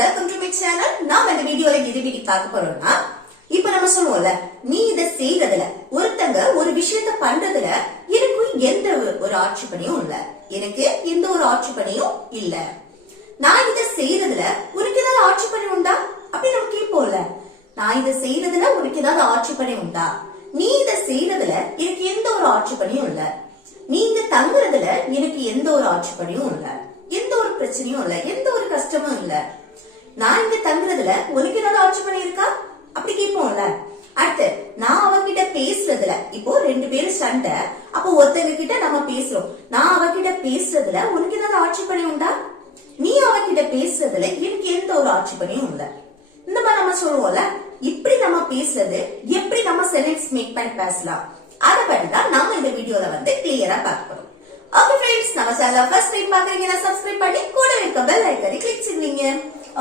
Welcome to my channel. நாம இந்த வீடியோல எது பத்தி பார்க்க போறோம்னா, இப்ப நம்ம சொல்லுவோம்ல, நீ இத செய்யறதுல ஒருத்தங்க ஒரு விஷயத்த பண்றதுல எனக்கு எந்த ஒரு ஆட்சேபனையும் இல்ல, எனக்கு எந்த ஒரு ஆட்சேபனையும் இல்ல. நான் இத செய்யறதுல உனக்கு ஏதாவது ஆட்சேபனை உண்டா அப்படி நம்ம கேட்போம்ல. நான் இத செய்யறதுல உனக்கு ஏதாவது ஆட்சேபனை உண்டா, நீ இத செய்யறதுல எனக்கு எந்த ஒரு ஆட்சேபனையும் இல்ல, நீங்க தங்குறதுல எனக்கு எந்த ஒரு ஆட்சேபனையும் இல்ல, எந்த ஒரு பிரச்சனையும் இல்ல, எந்த ஒரு கஷ்டமும் இல்ல. நான் இங்க தங்குறதுல உனக்கு ஏதாவது ஆட்சேபனை இருக்கா அப்படி கேட்போம்ல. அடுத்து நான் அவகிட்ட பேசுறதுல, இப்போ ரெண்டு பேரும் சண்டை, அப்போ ஒருத்தங்க கிட்ட நம்ம பேசுறோம், நான் அவகிட்ட பேசுறதுல உனக்கு ஏதாவது ஆட்சேபனை உண்டா, நீ அவகிட்ட பேசுறதுல எனக்கு எந்த ஒரு ஆட்சேபனையும் இல்ல. இந்த மாதிரி நம்ம சொல்லுவோம்ல. இப்படி நம்ம பேசுறது எப்படி நம்ம சென்டென்ஸ் மேக் பண்ணி பேசலாம், அதை பத்தி தான் நம்ம இந்த வீடியோல வந்து கிளியரா பார்க்கிறோம். ஓகே फ्रेंड्स, நம்ம சேனலை ஃபர்ஸ்ட் டைம் பாக்குறீங்கன்னா சப்ஸ்கிரைப் பண்ணி கூட இருக்க பெல் ஐகானை கிளிக் செய்வீங்க.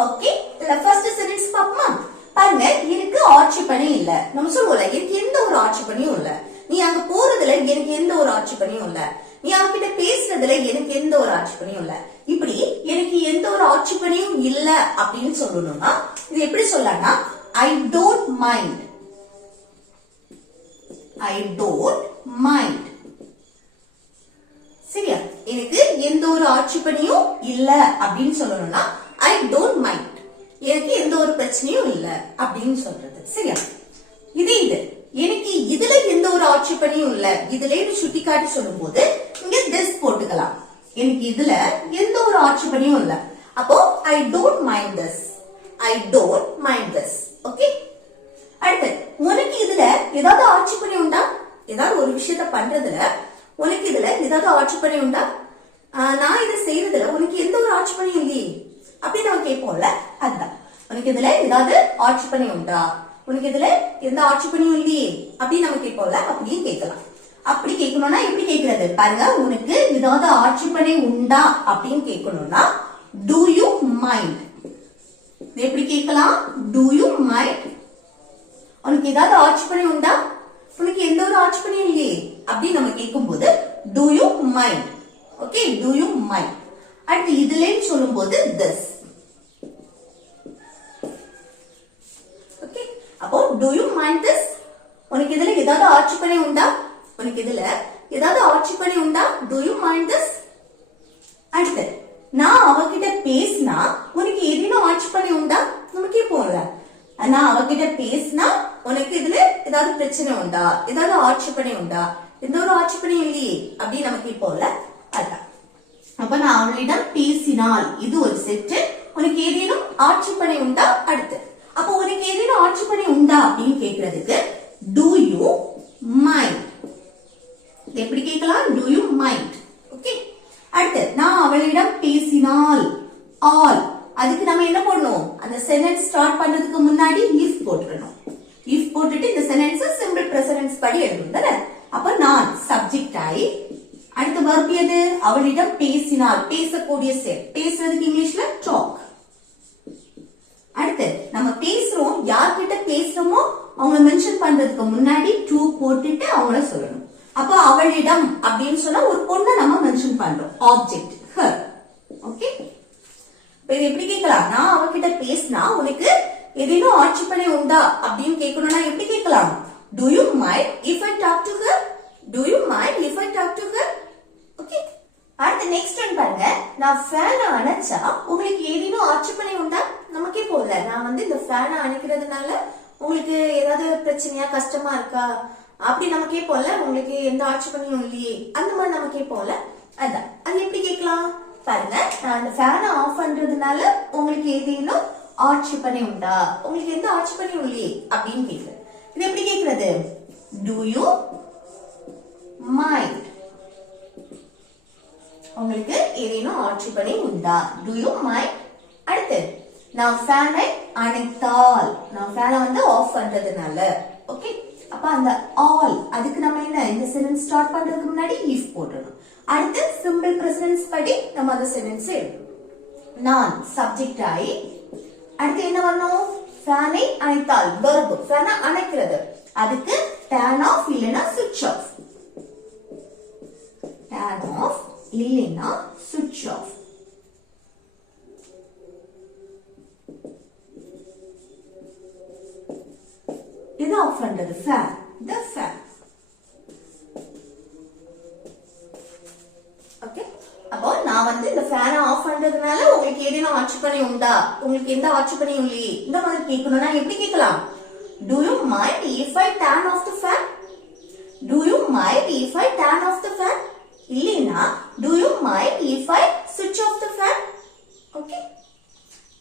ஓகே, இல்ல ஃபர்ஸ்ட் சென்டென்ஸ் பாப்போமா? பாருங்க, எனக்கு ஆட்சேபனை இல்ல. நம்ம சொல்லுவோம்ல, எனக்கு எந்த ஒரு ஆட்சேபனையும் இல்ல. நீ அங்க போறதுல எனக்கு எந்த ஒரு ஆட்சேபனையும் இல்ல, நீ அவகிட்ட பேசுறதுல எனக்கு எந்த ஒரு ஆட்சேபனையும் இல்ல. இப்படி எனக்கு எந்த ஒரு ஆட்சேபனையும் இல்ல அப்படின்னு சொல்லணும்னா இது எப்படி சொல்லலாம்னா, I don't mind. I don't mind. சரியா? எனக்கு எந்த ஒரு ஆட்சேபனையும் இல்ல அப்படின்னு சொல்லணும்னா I don't mind. எனக்கு எந்த ஒரு பிரச்சனையும் இல்ல அப்படின்னு சொல்றது. சரியா? இது எனக்கு இதுல எந்த ஒரு ஆட்சேபனையும் இல்ல, இதுல சுட்டி காட்டி சொல்லும் போது இங்க this போட்டுக்கலாம். எனக்கு இதுல எந்த ஒரு ஆட்சேபனையும் இல்ல, அப்போ I don't mind this. I don't mind this. Okay. அடுத்து உனக்கு இதுல ஏதாவது ஆட்சேபனை உண்டா, ஏதாவது ஒரு விஷயத்த பண்றதுல உனக்கு இதுல ஏதாவது ஆட்சேபனை உண்டா, நான் இதை செய்யறதுல உனக்கு எந்த ஒரு ஆட்சேபனையும் இல்லையே அப்படின்னு நம்ம கேட்போம்ல. அதுதான், உனக்கு இதுல ஏதாவது ஆட்சேபனை உண்டா, உனக்கு இதுல எந்த ஆட்சேபனையும் இல்லையே அப்படின்னு நம்ம கேட்போம்ல. அப்படியும் கேட்கலாம். அப்படி கேட்கணும்னா எப்படி கேட்கறது பாருங்க, உனக்கு ஏதாவது ஆட்சேபனை உண்டா அப்படின்னு கேட்கணும்னா do you mind. எப்படி கேட்கலாம்? do you mind. உனக்கு ஏதாவது ஆட்சேபனை உண்டா, உனக்கு எந்த ஒரு ஆட்சேபனையும் இல்லையே அப்படி நம்ம கேட்கும்போது do you mind. Okay, do you mind. அடுத்து இதுல சொல்லும் போது this. ஓகே, அப்போ do you mind this. உனக்கு இதுல ஏதாவது ஆட்சேபனை உண்டா, உனக்கு இதுல ஏதாவது ஆட்சேபனை உண்டா, do you mind this. அடுத்து நான் அவகிட்ட பேசினா உனக்கு ஏதேனும் ஆட்சேபனை உண்டா நம்ம கேட்போம்ல. நான் அவகிட்ட பேசினா உனக்கு இதுல ஏதாவது பிரச்சனை உண்டா, ஏதாவது ஆட்சேபனை உண்டா, எந்த ஒரு ஆட்சேபனையும் இல்லையே அப்படின்னு நம்ம கேட்போம்ல. அதான், அப்ப நான் அவளிடம் பேசினால் இது ஒரு செட்டு, உனக்கு ஏதேனும் ஆட்சேபனை உண்டா. அடுத்து அப்ப உனக்கு ஏதேனும் ஆட்சேபனை உண்டா அப்படின்னு கேட்கறதுக்கு do you mind. எப்படி கேட்கலாம்? do you mind. ஓகே. அடுத்து நான் அவளிடம் பேசினால் ஆல், அதுக்கு நம்ம என்ன பண்ணணும், அந்த சென்டென்ஸ் ஸ்டார்ட் பண்றதுக்கு முன்னாடி if போட்டுறணும். if போட்டுட்டு இந்த சென்டென்ஸ் சிம்பிள் பிரசன்ஸ் படி எழுதணும் தானே. அப்ப நான் சப்ஜெக்ட் ஆயி அடுத்து verb எது, அவளிடம் பேசினால், பேசக்கூடிய செட், பேசுறதுக்கு இங்கிலீஷ்ல டாக். அடுத்து நம்ம பேசுறோம், யார்கிட்ட பேசுறோமோ அவங்கள மென்ஷன் பண்றதுக்கு முன்னாடி to போட்டுட்டு அவங்கள சொல்லணும். அப்ப அவளிடம் அப்படின்னு சொன்னா ஒரு பொண்ணை நம்ம மென்ஷன் பண்றோம், ஆப்ஜெக்ட் her. ஓகே. இது எப்படி கேட்கலாம், நான் அவகிட்ட பேசினா உனக்கு ஏதேனும் ஆட்சேபனை உண்டா அப்படின்னு கேட்கணும்னா எப்படி கேட்கலாம், do you mind if I talk to her. do you mind if I talk to her. Okay. அடுத்து நெக்ஸ்ட் ஒன் பாருங்க, நான் ஃபேனை அணைச்சா உங்களுக்கு ஏதேனும் ஆட்சேபனை உண்டா நம்ம கேட்போம்ல. நான் வந்து இந்த ஃபேனை அணைக்கிறதுனால உங்களுக்கு ஏதாவது பிரச்சனையா கஷ்டமா இருக்கா அப்படி நம்ம கேட்போம்ல. உங்களுக்கு எந்த ஆட்சேபனையும் இல்லையே அந்த மாதிரி நம்ம கேட்போம்ல. அதான், அது எப்படி கேட்கலாம் பாருங்க, நான் அந்த ஃபேனை ஆஃப் பண்றதுனால உங்களுக்கு ஏதேனும் ஆட்சேபனை உண்டா, உங்களுக்கு எந்த ஆட்சேபனையும் இல்லையே அப்படின்னு கேட்குறது. இது எப்படி கேட்கறது, do you mind. உங்களுக்கு ஏதேனும் ஆட்சேபனை உண்டா, do you mind. அடுத்து நான் ஃபேனை அணைத்தால், நான் ஃபேனை வந்து ஆஃப் பண்றதுனால. ஓகே. அப்ப அந்த ஆல் அதுக்கு நம்ம என்ன, இந்த சென்டென்ஸ் ஸ்டார்ட் பண்றதுக்கு முன்னாடி if போடணும். அடுத்து சிம்பிள் பிரசன்ஸ் படி நம்ம அந்த சென்டென்ஸ் எழுதணும். நான் சப்ஜெக்ட் ஆயி அடுத்து என்ன பண்ணணும், ஃபேனை அணைத்தால் verb, ஃபேனை அணைக்கிறது, அதுக்கு turn off இல்லனா switch off. turn off இல்லனா switch off. ஆஃப் பண்றது ஃபேன் the fan. ஓகே, அப்போ நான் வந்து இந்த ஃபேனை ஆஃப் பண்றதுனால உங்களுக்கு ஏதேனும் ஆட்சேபனை உண்டா, உங்களுக்கு எந்த ஆட்சேபனையும் இல்லையே, இந்த மாதிரி கேட்கணும்னா எப்படி கேட்கலாம்? Do you mind if I turn off the fan? Do you mind if I turn off the fan? இல்லைனா do you mind if I switch off the fan? Okay,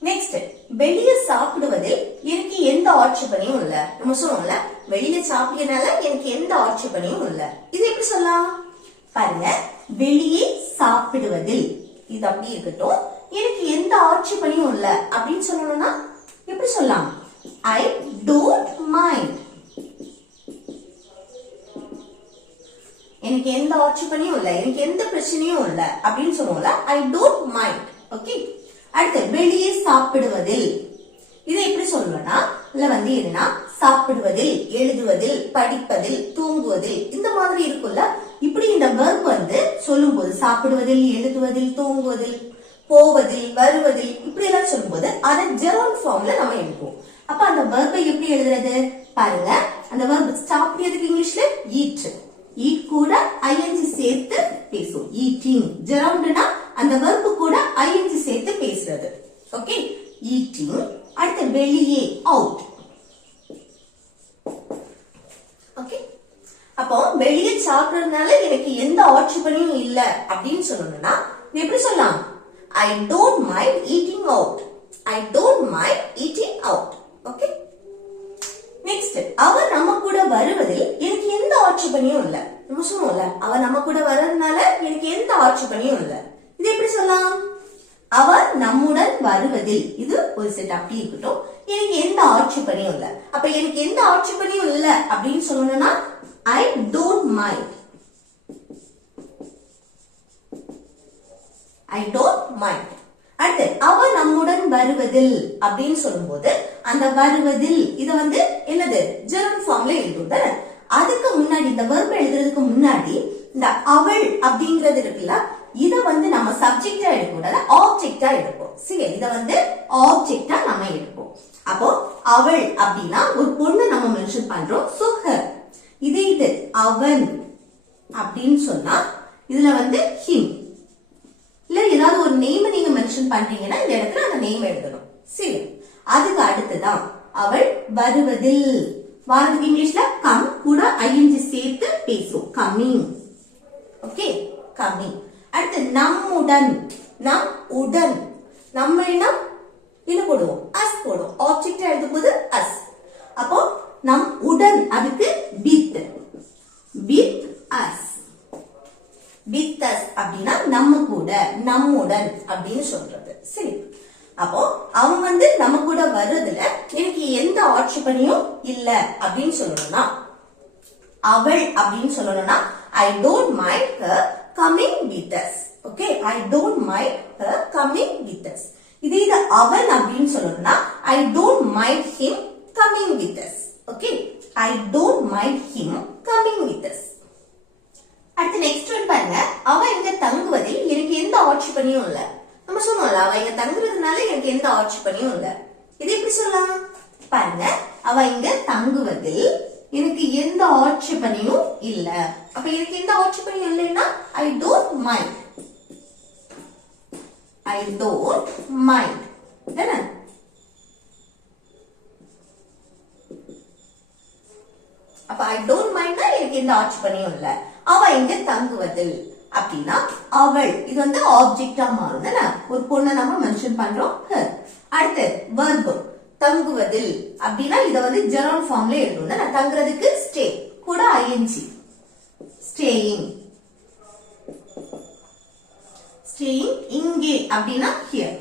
next, வெளியே சாப்பிடுவதில் எனக்கு எந்த ஆட்சேபனையும் இல்ல. நம்ம சொல்லுவோம்ல, வெளியே சாப்பிடுறதுனால எனக்கு எந்த ஆட்சேபனையும் இல்ல. இது எப்படி சொல்லலாம் பாருங்க, வெளியே சாப்பிடுவதில் இது அப்படி இருக்கட்டும், எனக்கு எந்த ஆட்சேபனையும் இல்ல அப்படின்னு சொல்லணும்னா எப்படி சொல்லலாம்? I don't mind. எனக்கு எந்த ஆட்சேபனையும் இல்ல, எனக்கு எந்த பிரச்சனையும் இல்ல அப்படின்னு சொல்லுவோம்ல, I don't mind. ஓகே, அடுத்து வெளியே சாப்பிடுவதில் இதை எப்படி சொல்லணும்னா, இல்ல வந்து என்னன்னா சாப்பிடுவதில், எழுதுவதில், படிப்பதில், தூங்குவதில் இந்த மாதிரி இருக்குல்ல. இப்படி இந்த verb வந்து சொல்லும்போது சாப்பிடுவதில், எழுதுவதில், தூங்குவதில், போவதில், வருவதில் இப்படி எல்லாம் சொல்லும்போது அதை ஜெரோன் ஃபார்ம்ல நம்ம எழுதுவோம். அப்ப அந்த verb-ஐ எப்படி எழுதுறது பாருங்க. அந்த verb சாப்பிடுறதுக்கு இங்கிலீஷ்ல eat, eat கூட ing சேர்த்து பேசுவோம். eating. ஜெரோன்ட்னா அந்த verb கூட ing சேர்த்து பேசுறது. Okay, eating. அடுத்து வெளியே out. ஓகே, அப்போ வெளியே சாப்பிடுறதுனால எனக்கு எந்த ஆட்சேபனையும் இல்ல அப்படின்னு சொல்லணும்னா எப்படி சொல்லலாம்? I don't mind eating out. I don't mind eating out. Okay, next, அவ நம்ம கூட வருவதில் எனக்கு எந்த ஆட்சேபனையும் இல்ல. நம்ம சொல்லுவோம்ல, அவ நம்ம கூட வர்றதுனால எனக்கு எந்த ஆட்சேபனையும் இல்ல. இது எப்படி சொல்லலாம்? அவ நம்முடன் வருவதில், இது ஒரு செட் அப்படி இருக்கட்டும், எனக்கு எந்த ஆட்சேபனையும் இல்ல. அப்ப எனக்கு எந்த ஆட்சேபனையும் இல்ல அப்படின்னு சொல்லணும்னா I don't mind. I don't mind. அடுத்து அவ நம்முடன் வருவதில் அப்படின்னு சொல்லும்போது அந்த வருவதில் இத வந்து என்னது ஜெர்மன் ஃபார்ம்ல எழுதுவோம். அதுக்கு முன்னாடி இந்த verb எழுதுறதுக்கு முன்னாடி இந்த அவள் அப்படிங்கிறது இருக்குல்ல, இத வந்து நம்ம சப்ஜெக்டா எடுக்க கூடாது, ஆப்ஜெக்டா எடுப்போம். சரி, இத வந்து ஆப்ஜெக்டா நம்ம எடுப்போம். அப்போ அவள் அப்படின்னா ஒரு பொண்ணு நம்ம மென்ஷன் பண்றோம். So her. இது அவன் அப்படின்னு சொன்னா இதுல வந்து him. இல்ல ஏதாவது ஒரு நேம் நீங்க மென்ஷன் பண்றீங்கன்னா இந்த இடத்துல அந்த நேம் எழுதணும். சரி, அதுக்கு அடுத்துதான் அவள் வருவதில். வரதுக்கு இங்கிலீஷ்ல கம் கூட ing சேர்த்து பேசும். கம்மிங். Okay, coming. அடுத்து நம்முடன். நம் உடன். நம்மள்னா என்ன போடுவோம்? அஸ் போடுவோம். ஆப்ஜெக்ட் எழுதும் போது அஸ். அப்போ நம் உடன் அதுக்கு with. with us. with us அப்படின்னா நம்ம கூட, நம்முடன் அப்படின்னு சொல்றது. சரி, அப்போ அவன் வந்து நம்ம கூட வர்றதுல எனக்கு எந்த ஆட்சேபனையும் இல்ல அப்படின்னு சொல்லணும்னா அவள் அப்படின்னு சொல்லணும்னா I don't mind her coming with us. Okay, I don't mind her coming with us. இது அவன் அப்படின்னு சொல்லணும்னா I don't mind him coming with us. Okay, I don't mind him coming with us. அடுத்து நெக்ஸ்ட் ஒன் பாருங்க, அவ இங்க தங்குவதில் எனக்கு எந்த ஆட்சேபனையும் இல்ல. நம்ம சொல்லுவோம்ல, அவ இங்க தங்குறதுனால எனக்கு எந்த ஆட்சேபனையும் இல்ல. இது எப்படி சொல்லலாம் பாருங்க, அவ இங்க தங்குவதில் எனக்கு எந்த ஆட்சேபனையும் இல்ல. அப்ப எனக்கு எந்த ஆட்சேபனையும் இல்லைன்னா I don't mind. I don't mind. என்ன? அப்ப I don't mind எனக்கு எந்த ஆட்சேபனையும் இல்ல. அவ இங்க தங்குவதில் அப்படின்னா அவள் இது வந்து ஆப்ஜெக்டா மாறும். ஒரு பொண்ணை நம்ம மென்ஷன் பண்றோம் her. அடுத்து verb தங்குவதில் அப்படின்னா இத வந்து ஜெரோன் ஃபார்ம்ல எழுதணும். தங்குறதுக்கு ஸ்டே கூட ing. ஸ்டேயிங். ஸ்டேயிங் இங்கே அப்படின்னா here.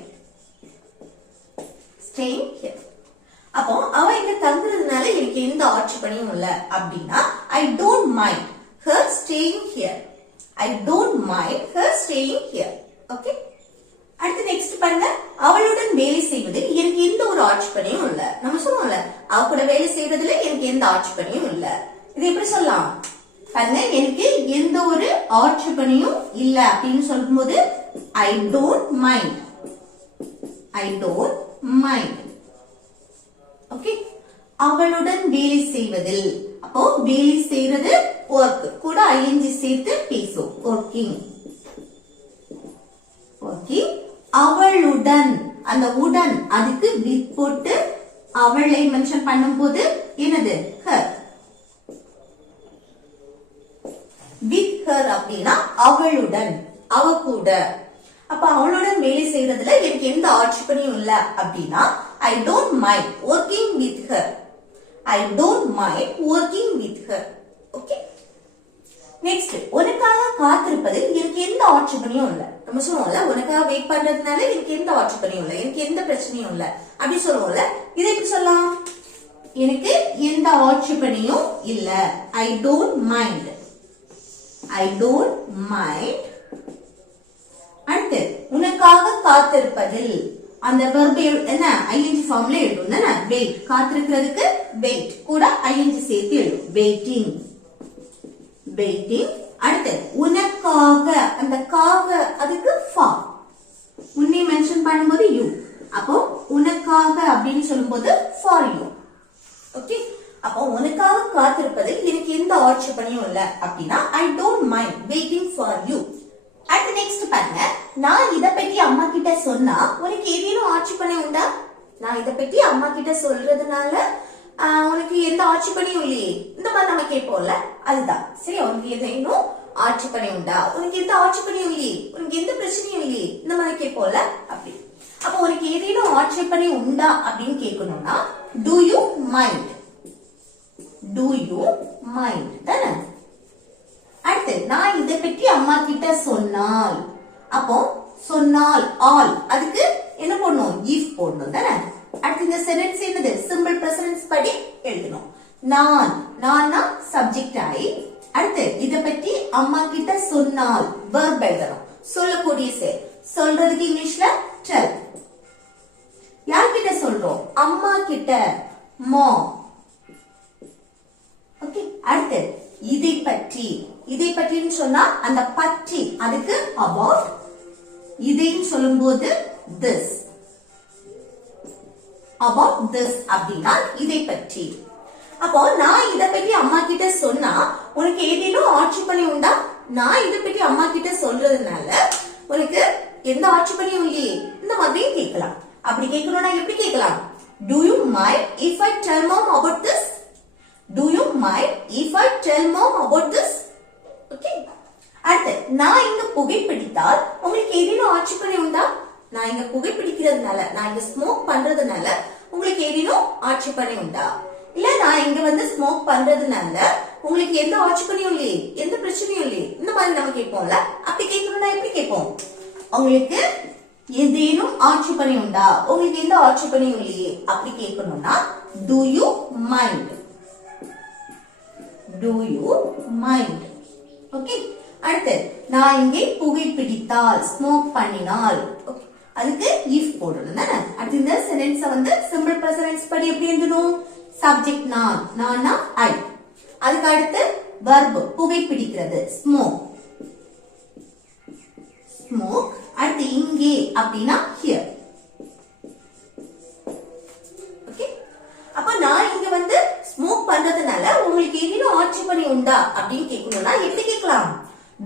Staying here. அப்போ அவ இங்க தங்குறதுனால எனக்கு எந்த ஆட்சேபனையும் இல்ல அப்படின்னா I don't mind her staying here. I don't mind her staying here. Okay, அடுத்து நெக்ஸ்ட் பாருங்க, அவளுடன் வேலை செய்வதில் எனக்கு எந்த ஒரு ஆட்சேபனையும் இல்ல. நம்ம சொல்லுவோம்ல, அவ கூட வேலை செய்வதில் எனக்கு எந்த ஆட்சேபனையும் இல்ல. இது எப்படி சொல்லலாம் பாருங்க, எனக்கு எந்த ஒரு ஆட்சேபனையும் இல்ல அப்படின்னு சொல்லும்போது I don't mind. I don't mind. Okay, அவளுடன் வேலை செய்வதில். அப்போ வேலை செய்யறது ஒர்க் கூட ing சேர்த்து பேசும். ஒர்க்கிங். ஒர்க்கிங். அவளுடன், அந்த உடன் அதுக்கு வித் போட்டு அவளை மென்ஷன் பண்ணும்போது என்னது? her. with her அப்படின்னா அவளுடன், அவ கூட. அப்ப அவளுடன் வேலை செய்யறதுல எனக்கு எந்த ஆட்சேபனையும் இல்ல அப்படின்னா I don't mind working with her. I don't mind working with her. Okay. Next, உனக்காக காத்திருப்பதில் எனக்கு எந்த ஆட்சேபனையும் இல்ல. நம்ம சொல்லுவோம்ல, உனக்காக வெயிட் பண்றதுனால எனக்கு எந்த ஆட்சேபனையும் இல்ல, எனக்கு எந்த பிரச்சனையும் இல்ல அப்படி சொல்லுவோம்ல. இதை எப்படி சொல்லலாம்? எனக்கு எந்த ஆட்சேபனையும் இல்ல. I don't mind. I don't mind. அடுத்து உனக்காக காத்திருப்பதில் அந்த verb என்ன? ing ஃபார்ம்ல எழுதும் தானே? wait. காத்திருக்கிறதுக்கு wait கூட ing சேர்த்து எழுதும். waiting. waiting. அடுத்து உனக்காக, அந்த காக அதுக்கு for. உன்னை மென்ஷன் பண்ணும்போது you. அப்போ உனக்காக அப்படின்னு சொல்லும்போது for you. ஓகே. அப்போ உனக்காக காத்திருப்பதில் எனக்கு எந்த ஆட்சேபனையும் இல்ல அப்படின்னா I don't mind waiting for you. அடுத்து நெக்ஸ்ட் பாருங்க. நான் இத பத்தி அம்மா கிட்ட சொன்னா உனக்கு ஏதேனும் ஆட்சேபனை உண்டா? நான் இத பத்தி அம்மா கிட்ட சொல்றதுனால உனக்கு எந்த ஆட்சேபனையும் இல்லையே, இந்த மாதிரி நம்ம கேட்போம்ல, அதுதான். சரி, உனக்கு ஏதேனும் ஆட்சேபனை உண்டா? உனக்கு எந்த ஆட்சேபனையும் இல்லையே, உனக்கு எந்த பிரச்சனையும் இல்லையே, இந்த மாதிரி கேட்போம்ல, அப்படி. அப்ப உனக்கு ஏதேனும் ஆட்சேபனை உண்டா அப்படின்னு கேட்கணும்னா do you mind. do you mind தானே? அடுத்து நான் இதை பற்றி அம்மா கிட்ட சொன்னால், அப்போ சொன்னால் ஆல் அதுக்கு என்ன போடணும்? if போடணும் தானே? அடுத்து இந்த சென்டென்ஸ் என்னது? சிம்பிள் பிரசன்ஸ் படி எழுதணும். நான், நான்னா சப்ஜெக்ட் ஆயி, அடுத்து இத பற்றி அம்மா கிட்ட சொன்னால் verb எழுதணும். சொல்லக்கூடிய செயல். சொல்றதுக்கு இங்கிலீஷ்ல tell. யார்கிட்ட சொல்றோம்? அம்மா கிட்ட, mom. ஓகே. அடுத்து இதை பற்றி, இதை பற்றின்னு சொன்னா அந்த பற்றி அதுக்கு about. இதைன்னு சொல்லும்போது this. about this அப்படின்னா இதை பற்றி. அப்போ நான் இத பற்றி அம்மா கிட்ட சொன்னா உனக்கு ஏதேனும் ஆட்சேபனை உண்டா? நான் இத பற்றி அம்மா கிட்ட சொல்றதுனால உனக்கு எந்த ஆட்சேபனையும் இல்லையே, இந்த மாதிரி கேட்கலாம். அப்படி கேட்கணும்னா எப்படி கேட்கலாம்? do you mind if I tell mom about this? do you mind if I tell mom about this? Okay. அடுத்து நான் இங்க புகைப்பிடித்தால் உங்களுக்கு ஏதேனும் ஆட்சேபனை உண்டா? நான் இங்க புகைப்பிடிக்கிறதுனால, நான் இங்க ஸ்மோக் பண்றதுனால உங்களுக்கு ஏதேனும் ஆட்சேபனை உண்டா? இல்ல நான் இங்க வந்து ஸ்மோக் பண்றதுனால உங்களுக்கு எந்த ஆட்சேபனையும் இல்லையே, எந்த பிரச்சனையும் இல்லையே, இந்த மாதிரி நம்ம கேட்போம்ல. அப்படி கேட்கணும்னா எப்படி கேட்போம்? உங்களுக்கு ஏதேனும் ஆட்சேபனை உண்டா? உங்களுக்கு எந்த ஆட்சேபனையும் இல்லையே அப்படி கேட்கணும்னா do you mind. do you mind. Okay. அடுத்து நான் இங்கே புகைப்பிடித்தால், ஸ்மோக் பண்ணினால், அதுக்கு if போடணும் தானே? அடுத்து இந்த சென்டென்ஸ் வந்து சிம்பிள் பிரசன்ஸ் படி எப்படி எழுதணும்? சப்ஜெக்ட் நான், நானா I. அதுக்கு அடுத்து verb புகைப்பிடிக்கிறது smoke. smoke. அடுத்து இங்கே அப்படின்னா here. ஓகே. அப்ப நான் இங்க வந்து ஸ்மோக் பண்றதுனால உங்களுக்கு ஏதேனும் ஆட்சேபனை உண்டா அப்படின்னு கேட்கணும்னா எப்படி கேட்கலாம்?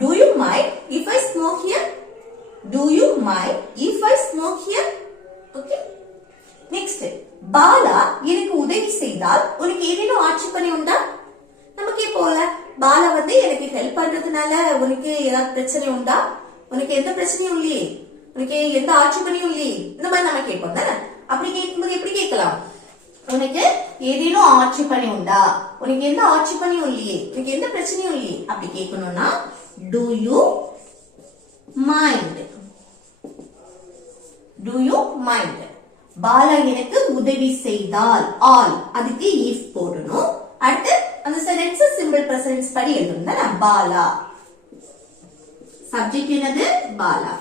do you mind if I smoke here? do you mind if I smoke here? Okay. Next, Bala எனக்கு உதவி செய்தால் உனக்கு ஏதேனும் ஆட்சேபனை உண்டா? நம்ம கேட்போம்ல, பாலா வந்து எனக்கு ஹெல்ப் பண்றதுனால உனக்கு ஏதாவது பிரச்சனை உண்டா? உனக்கு எந்த பிரச்சனையும் இல்லையே, உனக்கு எந்த ஆட்சேபனையும் இல்லையே, இந்த மாதிரி நம்ம கேட்போம் தானே? அப்படி கேட்கும்போது எப்படி கேட்கலாம்? உனக்கு ஏதேனும் ஆட்சேபனை உண்டா? உனக்கு எந்த ஆட்சேபனையும் இல்லையே, உனக்கு எந்த பிரச்சனையும் இல்லையே அப்படி கேட்கணும்னா do you mind. do you mind. Bala எனக்கு உதவி செய்தால் ஆல் அதுக்கு if போடணும். அடுத்து அந்த சென்டென்ஸ் சிம்பிள் பிரசன்ஸ் படி எழுதணும் தானே? பாலா சப்ஜெக்ட் என்னது? பாலா.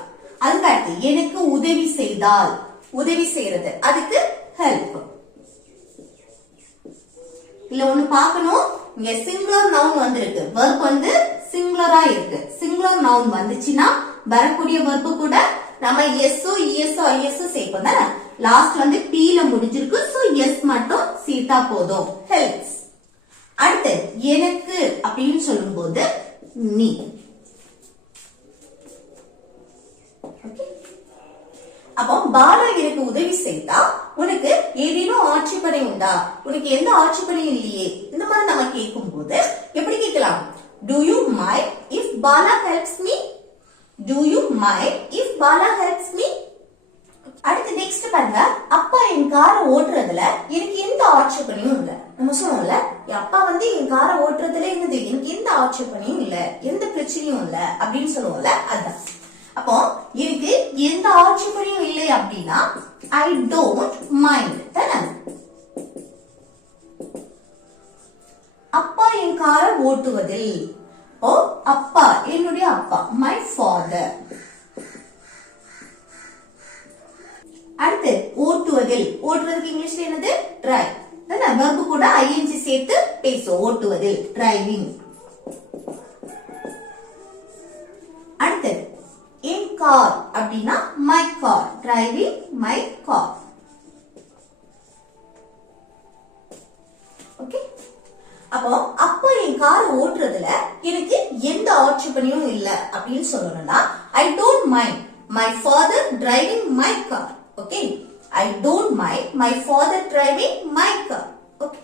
அதுக்கு அடுத்து எனக்கு உதவி செய்தால், உதவி செய்யறது அதுக்கு ஹெல்ப். இல்ல ஒண்ணு பார்க்கணும், இங்க சிங்குலர் நவுன் வந்திருக்கு, verb வந்து சிங்குலரா இருக்கு. சிங்குலர் நவுன் வந்துச்சுன்னா வரக்கூடிய verb கூட நம்ம எஸ்ஓ இஎஸ்ஓ ஐஎஸ்ஓ சேர்ப்போம் தானே? லாஸ்ட் வந்து P ல முடிஞ்சிருக்கு சோ எஸ் மட்டும் சீதா போதும் ஹெல்ப்ஸ். அடுத்து எனக்கு அப்படின்னு சொல்லும்போது நீ. அப்போ பாலா எனக்கு உதவி செய்தா உனக்கு ஏதேனும் ஆட்சேபனை உண்டா, உனக்கு எந்த ஆட்சேபனையும் இல்லையே, இந்த மாதிரி நம்ம கேட்கும் போது எப்படி கேட்கலாம்? Do you mind if Bala helps me? Do you mind if Bala helps me? அடுத்து நெக்ஸ்ட் பாருங்க, அப்பா என் காரை ஓட்டுறதுல எனக்கு எந்த ஆட்சேபனையும் இல்ல. நம்ம சொன்னோம்ல, அப்பா வந்து என் காரை ஓட்டுறதுல என்னது எனக்கு எந்த ஆட்சேபனையும் இல்ல, எந்த பிரச்சனையும் இல்ல அப்படின்னு சொல்லுவோம்ல, அதுதான். அப்போ எனக்கு எந்த ஆட்சேபனையும் இல்லை அப்படின்னா ஐ டோன்ட் மைண்ட் தானே. அப்பா என் காரை ஓட்டுவதில், ஓ அப்பா என்னுடைய அப்பா மை ஃபாதர். அடுத்து ஓட்டுவதில், ஓட்டுறதுக்கு இங்கிலீஷ்ல என்னது டிரைவ் தானே, வெர்ப் கூட ஐஎன்ஜி சேர்த்து பேசும் ஓட்டுவதில் டிரைவிங். அடுத்து என் கார் அப்படின்னா my car, driving my car. Okay, அப்போ அப்பா என் காரை ஓட்டுறதுல எனக்கு எந்த ஆட்சேபனையும் இல்ல அப்படின்னு சொல்லணும்னா I don't mind my father driving my car. Okay, I don't mind my father driving my car. Okay,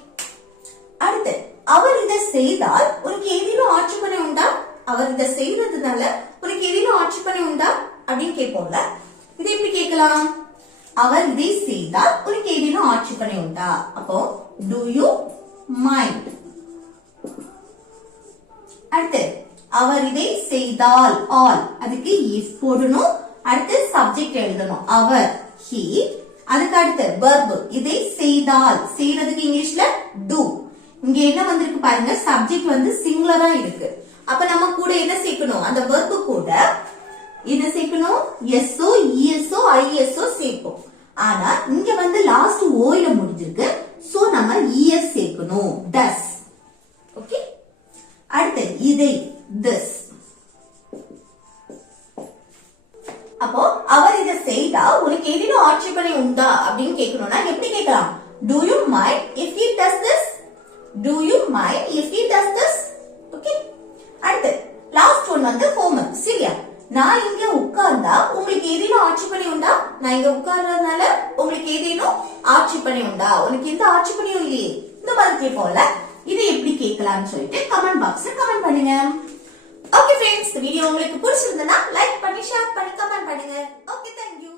அடுத்து அவர் இதை செய்தால் உனக்கு ஏதேனும் ஆட்சேபனை உண்டா, அவர் இதை செய்யறதுனால உனக்கு ஏதேனும் ஆட்சேபனை உண்டா அப்படின்னு கேட்போம்ல. இதை எப்படி கேட்கலாம்? அவர் இதை செய்தால் உனக்கு ஏதேனும் ஆட்சேபனை உண்டா. அப்போ do you mind. அடுத்து அவர் இதை செய்தால் ஆல், அதுக்கு if போடணும், அடுத்து சப்ஜெக்ட் எழுதணும் அவர் he, அதுக்கு அடுத்து verb இதை செய்தால், செய்யறதுக்கு இங்கிலீஷ்ல do. இங்க என்ன வந்திருக்கு பாருங்க, சப்ஜெக்ட் வந்து சிங்குலரா இருக்கு. அப்ப நம்ம கூட என்ன சேர்க்கணும், அந்த verb கூட என்ன சேர்க்கணும், எஸ்ஓ இஎஸ்ஓ ஐஎஸ்ஓ சேர்ப்போம். ஆனா இங்க வந்து லாஸ்ட் ஓயில முடிஞ்சிருக்கு சோ நம்ம இஎஸ் சேர்க்கணும், does. ஓகே, அடுத்து இதை this. அப்போ அவர் இதை செய்தா உனக்கு ஏதேனும் ஆட்சேபனை உண்டா அப்படின்னு கேட்கணும்னா எப்படி கேட்கலாம்? Do you mind if he does this? Do you mind if he does this? Okay, அடுத்து லாஸ்ட் ஒன் வந்து ஹோம்வொர்க். சரியா, நான் இங்க உட்கார்ந்தா உங்களுக்கு ஏதேனும் ஆட்சேபனை உண்டா, நான் இங்க உட்கார்றதுனால உங்களுக்கு ஏதேனும் ஆட்சேபனை உண்டா, உனக்கு எந்த ஆட்சேபனையும் இல்லையே, இந்த மாதிரி கேட்போம்ல. இதை எப்படி கேட்கலாம்னு சொல்லிட்டு கமெண்ட் பாக்ஸ்ல கமெண்ட் பண்ணுங்க. ஓகே ஃப்ரெண்ட்ஸ், இந்த வீடியோ உங்களுக்கு பிடிச்சிருந்தா லைக் பண்ணி ஷேர் பண்ணி கமெண்ட் பண்ணுங்க. Okay, thank you.